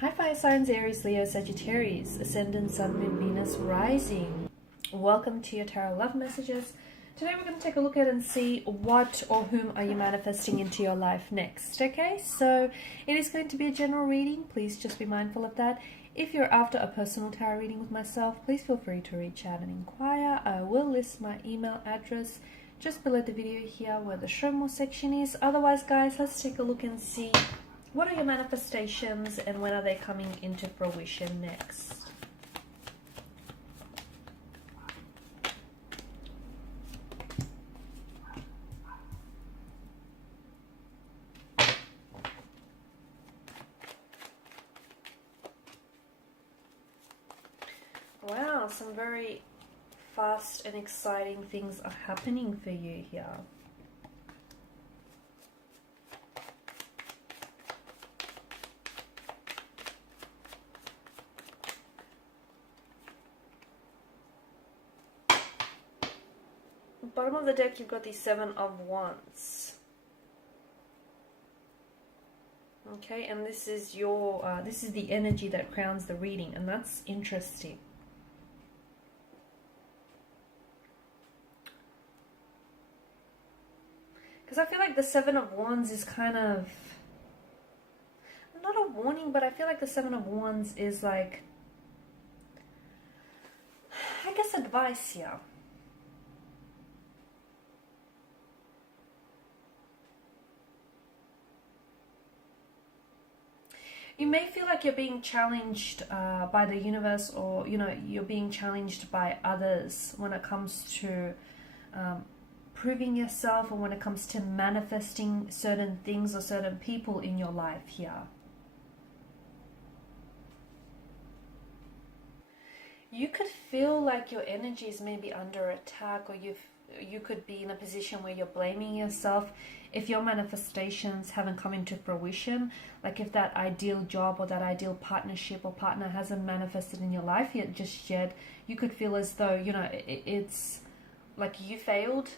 Hi fire signs, Aries, Leo, Sagittarius, Ascendant, Sun, Moon, Venus, Rising. Welcome to your tarot love messages. Today we're going to take a look at and see what or whom are you manifesting into your life next. Okay, so it is going to be a general reading. Please just be mindful of that. If you're after a personal tarot reading with myself, please feel free to reach out and inquire. I will list my email address just below the video here where the show more section is. Otherwise, guys, let's take a look and see what are your manifestations and when are they coming into fruition next. Wow, some very fast and exciting things are happening for you here. Bottom of the deck, you've got the Seven of Wands. Okay, and this is your this is the energy that crowns the reading, and that's interesting. Because I feel like the Seven of Wands is kind of not a warning, but I feel like the Seven of Wands is like, I guess, advice here. You may feel like you're being challenged by the universe, or you're being challenged by others when it comes to proving yourself, or when it comes to manifesting certain things or certain people in your life here. You could feel like your energy is maybe under attack, or you could be in a position where you're blaming yourself if your manifestations haven't come into fruition. Like if that ideal job or that ideal partnership or partner hasn't manifested in your life yet, just yet, you could feel as though, it's like you failed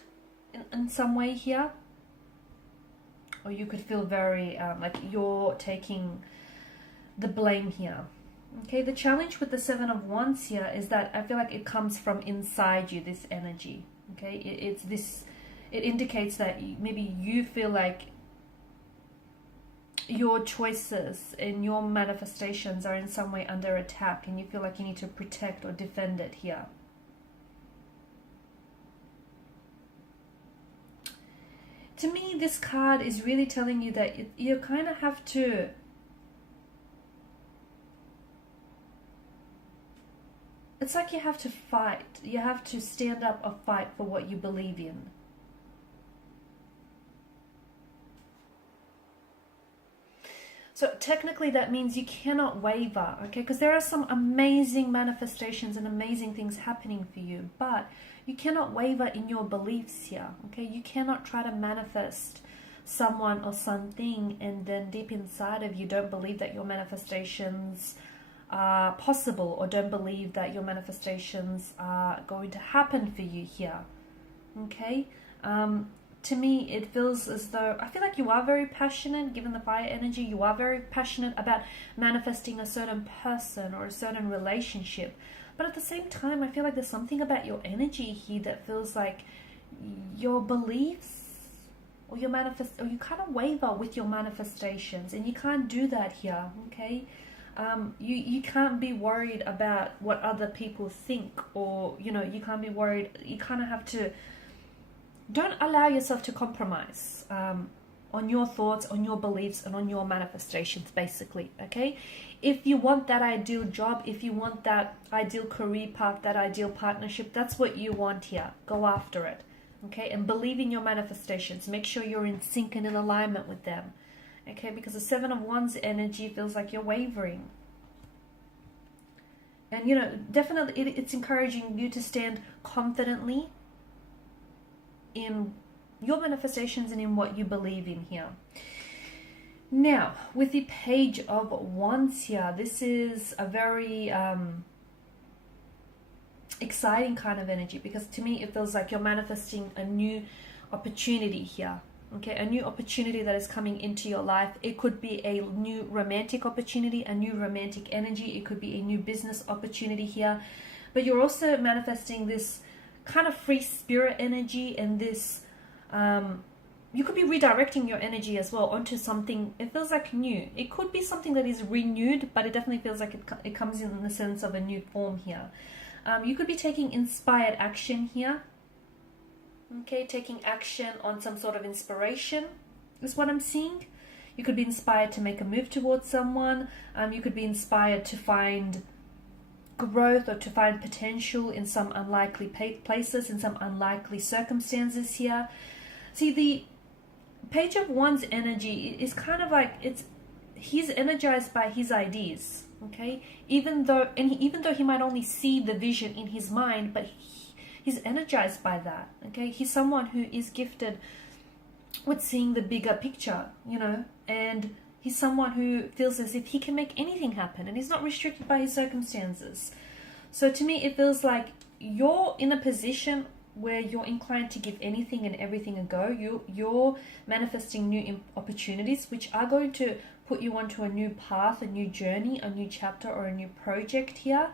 in some way here. Or you could feel very like you're taking the blame here. Okay, the challenge with the Seven of Wands here is that I feel like it comes from inside you, this energy. Okay, it indicates that maybe you feel like your choices and your manifestations are in some way under attack, and you feel like you need to protect or defend it here. To me, this card is really telling you that you kind of have to it's like you have to fight. You have to stand up or fight for what you believe in. So technically that means you cannot waver, okay? Because there are some amazing manifestations and amazing things happening for you, but you cannot waver in your beliefs here, okay? You cannot try to manifest someone or something and then deep inside of you don't believe that your manifestations are possible, or don't believe that your manifestations are going to happen for you here. Okay, to me it feels as though I feel like you are very passionate. Given the fire energy, you are very passionate about manifesting a certain person or a certain relationship, but at the same time I feel like there's something about your energy here that feels like your beliefs or you kind of waver with your manifestations, and you can't do that here. Okay, you can't be worried about what other people think, or you can't be worried. You kind of have to, don't allow yourself to compromise on your thoughts, on your beliefs, and on your manifestations, basically. Okay, if you want that ideal job, if you want that ideal career path, that ideal partnership, that's what you want here, go after it. Okay, and believe in your manifestations. Make sure you're in sync and in alignment with them. Okay, because the Seven of Wands energy feels like you're wavering. And, definitely it's encouraging you to stand confidently in your manifestations and in what you believe in here. Now, with the Page of Wands here, this is a very exciting kind of energy, because to me it feels like you're manifesting a new opportunity here. Okay, a new opportunity that is coming into your life. It could be a new romantic opportunity, a new romantic energy. It could be a new business opportunity here. But you're also manifesting this kind of free spirit energy, and this, you could be redirecting your energy as well onto something, it feels like new. It could be something that is renewed, but it definitely feels like it comes in the sense of a new form here. You could be taking inspired action here. Okay, taking action on some sort of inspiration is what I'm seeing. You could be inspired to make a move towards someone. You could be inspired to find growth or to find potential in some unlikely places, in some unlikely circumstances here. See, the Page of Wands energy is kind of like, he's energized by his ideas. Okay, even though he might only see the vision in his mind, but he's energized by that. Okay, he's someone who is gifted with seeing the bigger picture, you know, and he's someone who feels as if he can make anything happen, and he's not restricted by his circumstances. So to me, it feels like you're in a position where you're inclined to give anything and everything a go. You're manifesting new opportunities, which are going to put you onto a new path, a new journey, a new chapter, or a new project here.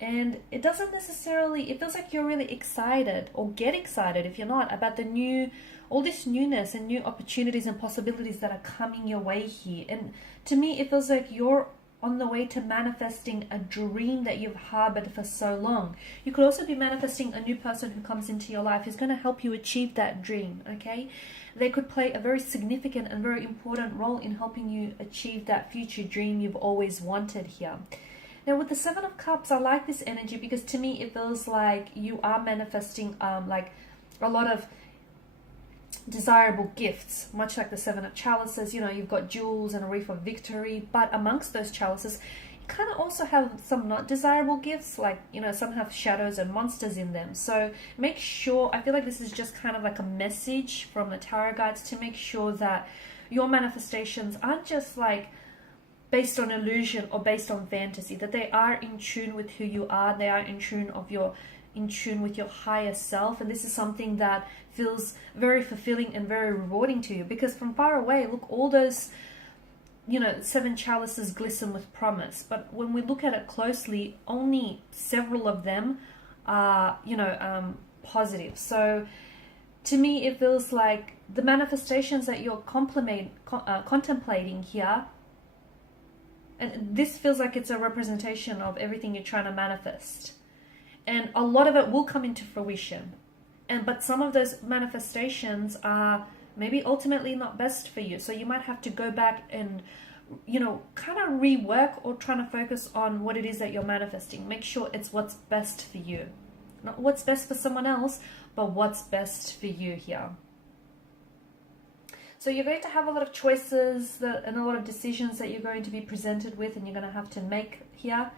And it doesn't necessarily, it feels like you're really excited, or get excited if you're not, about the new, all this newness and new opportunities and possibilities that are coming your way here. And to me, it feels like you're on the way to manifesting a dream that you've harbored for so long. You could also be manifesting a new person who comes into your life who's going to help you achieve that dream, okay? They could play a very significant and very important role in helping you achieve that future dream you've always wanted here. Now, with the Seven of Cups, I like this energy because to me, it feels like you are manifesting like a lot of desirable gifts, much like the Seven of Chalices. You know, you've got jewels and a wreath of victory, but amongst those chalices, you kind of also have some not desirable gifts, like, you know, some have shadows and monsters in them. So make sure, I feel like this is just kind of like a message from the tarot guides to make sure that your manifestations aren't just like based on illusion or based on fantasy, that they are in tune with who you are, they are in tune with your higher self. And this is something that feels very fulfilling and very rewarding to you, because from far away, look, all those, you know, seven chalices glisten with promise, but when we look at it closely, only several of them are, you know, positive. So to me, it feels like the manifestations that you're contemplating here, and this feels like it's a representation of everything you're trying to manifest. And a lot of it will come into fruition. But some of those manifestations are maybe ultimately not best for you. So you might have to go back and, you know, kind of rework or trying to focus on what it is that you're manifesting. Make sure it's what's best for you. Not what's best for someone else, but what's best for you here. So you're going to have a lot of choices and a lot of decisions that you're going to be presented with, and you're going to have to make here.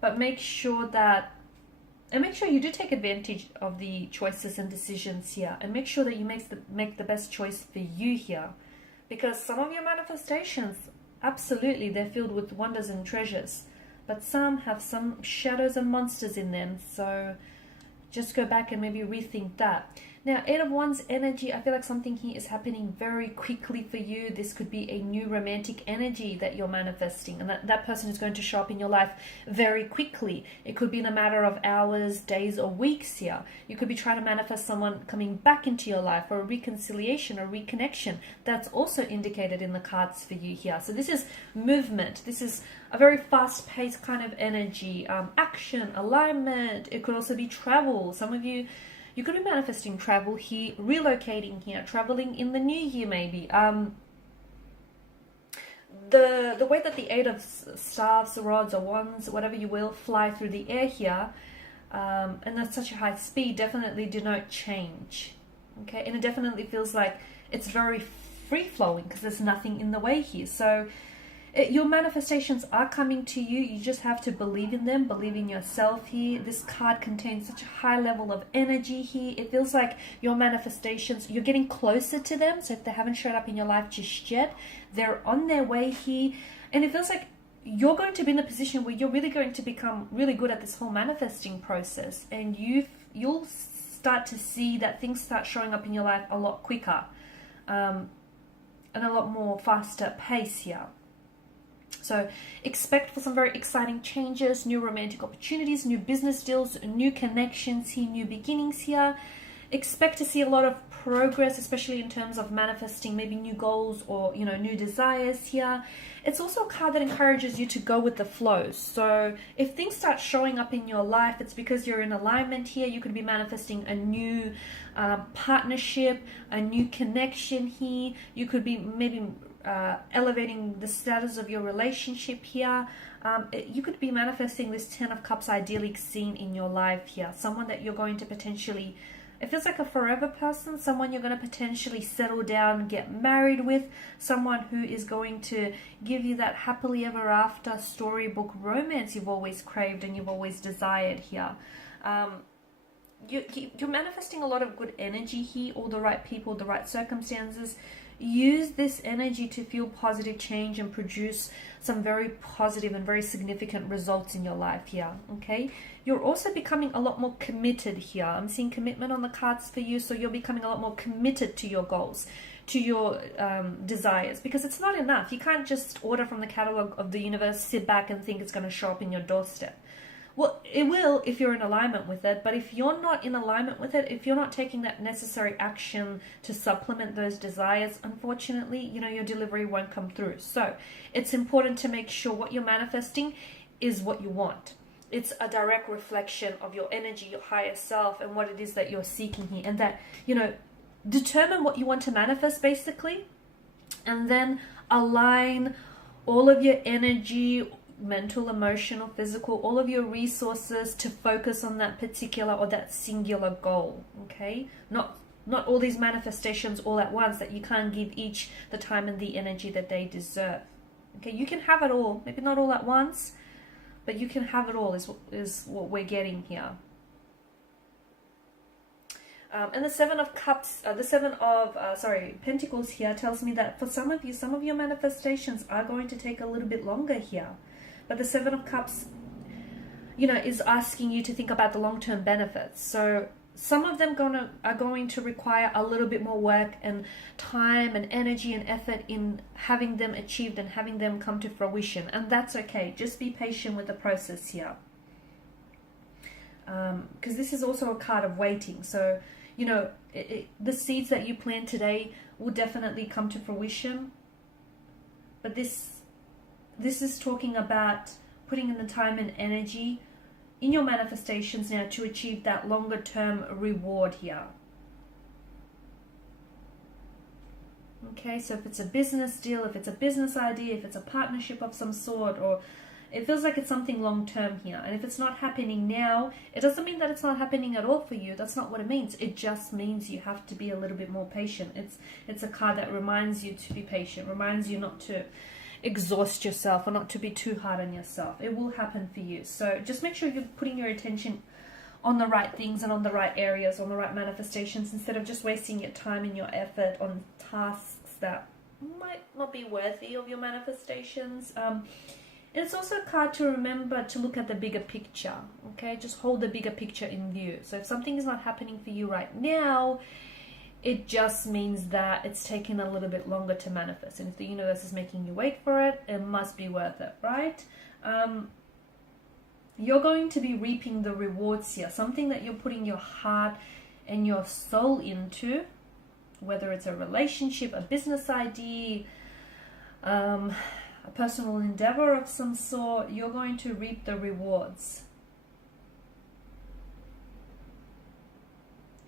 But make sure you do take advantage of the choices and decisions here, and make sure that you make the best choice for you here, because some of your manifestations, absolutely, they're filled with wonders and treasures, but some have some shadows and monsters in them. So just go back and maybe rethink that. Now, Eight of Wands energy, I feel like something here is happening very quickly for you. This could be a new romantic energy that you're manifesting, and that person is going to show up in your life very quickly. It could be in a matter of hours, days, or weeks here. You could be trying to manifest someone coming back into your life, or a reconciliation or reconnection. That's also indicated in the cards for you here. So this is movement. This is a very fast-paced kind of energy, action, alignment. It could also be travel. Some of you could be manifesting travel here, relocating here, traveling in the new year maybe. The way that the Eight of Staves, rods, or wands, whatever you will, fly through the air here, and at such a high speed, definitely denote change. Okay, and it definitely feels like it's very free-flowing because there's nothing in the way here. So your manifestations are coming to you. You just have to believe in them, believe in yourself here. This card contains such a high level of energy here. It feels like your manifestations, you're getting closer to them. So if they haven't showed up in your life just yet, they're on their way here. And it feels like you're going to be in a position where you're really going to become really good at this whole manifesting process. And you'll start to see that things start showing up in your life a lot quicker. and a lot more faster pace here. So expect for some very exciting changes, new romantic opportunities, new business deals, new connections here, new beginnings here. Expect to see a lot of progress, especially in terms of manifesting maybe new goals or, you know, new desires here. It's also a card that encourages you to go with the flow. So if things start showing up in your life, it's because you're in alignment here. You could be manifesting a new partnership, a new connection here. You could be maybe elevating the status of your relationship here. You could be manifesting this 10 of Cups idyllic scene in your life here. Someone that you're going to potentially, it feels like a forever person, someone you're going to potentially settle down, get married with, someone who is going to give you that happily ever after storybook romance you've always craved and you've always desired here. You're manifesting a lot of good energy here, all the right people, the right circumstances. Use this energy to feel positive change and produce some very positive and very significant results in your life here, okay? You're also becoming a lot more committed here. I'm seeing commitment on the cards for you, so you're becoming a lot more committed to your goals, to your desires, because it's not enough. You can't just order from the catalog of the universe, sit back and think it's going to show up in your doorstep. Well, it will if you're in alignment with it, but if you're not in alignment with it, if you're not taking that necessary action to supplement those desires, unfortunately, you know, your delivery won't come through. So it's important to make sure what you're manifesting is what you want. It's a direct reflection of your energy, your higher self, and what it is that you're seeking here. And that, you know, determine what you want to manifest basically, and then align all of your energy, mental, emotional, physical, all of your resources to focus on that particular or that singular goal, okay? Not all these manifestations all at once, that you can't give each the time and the energy that they deserve, okay? You can have it all, maybe not all at once, but you can have it all is what we're getting here. And the Seven of Cups, Pentacles here tells me that for some of you, some of your manifestations are going to take a little bit longer here. But the Seven of Cups, you know, is asking you to think about the long-term benefits. So some of them are going to require a little bit more work and time and energy and effort in having them achieved and having them come to fruition. And that's okay. Just be patient with the process here. Because this is also a card of waiting. So, you know, the seeds that you plant today will definitely come to fruition. But this is talking about putting in the time and energy in your manifestations now to achieve that longer term reward here. Okay, so if it's a business deal, if it's a business idea, if it's a partnership of some sort, or it feels like it's something long term here. And if it's not happening now, it doesn't mean that it's not happening at all for you. That's not what it means. It just means you have to be a little bit more patient. It's a card that reminds you to be patient, reminds you not to exhaust yourself or not to be too hard on yourself. It will happen for you. So just make sure you're putting your attention on the right things and on the right areas, on the right manifestations, instead of just wasting your time and your effort on tasks that might not be worthy of your manifestations. And it's also a card to remember to look at the bigger picture, okay? Just hold the bigger picture in view. So if something is not happening for you right now, it just means that it's taking a little bit longer to manifest. And if the universe is making you wait for it, it must be worth it, right? You're going to be reaping the rewards here. Something that you're putting your heart and your soul into, whether it's a relationship, a business idea, a personal endeavor of some sort, you're going to reap the rewards.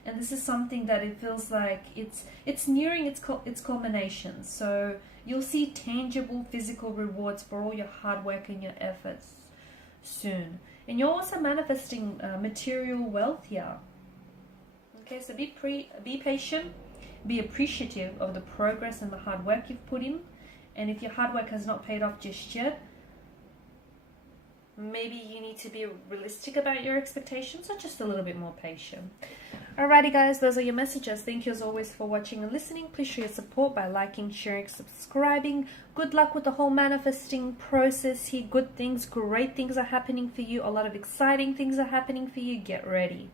And this is something that it feels like it's nearing its culmination. So you'll see tangible physical rewards for all your hard work and your efforts soon. And you're also manifesting material wealth here. Okay, so be patient, be appreciative of the progress and the hard work you've put in. And if your hard work has not paid off just yet, maybe you need to be realistic about your expectations or just a little bit more patient. Alrighty guys, those are your messages. Thank you as always for watching and listening. Please show your support by liking, sharing, subscribing. Good luck with the whole manifesting process here. Good things, great things are happening for you. A lot of exciting things are happening for you. Get ready.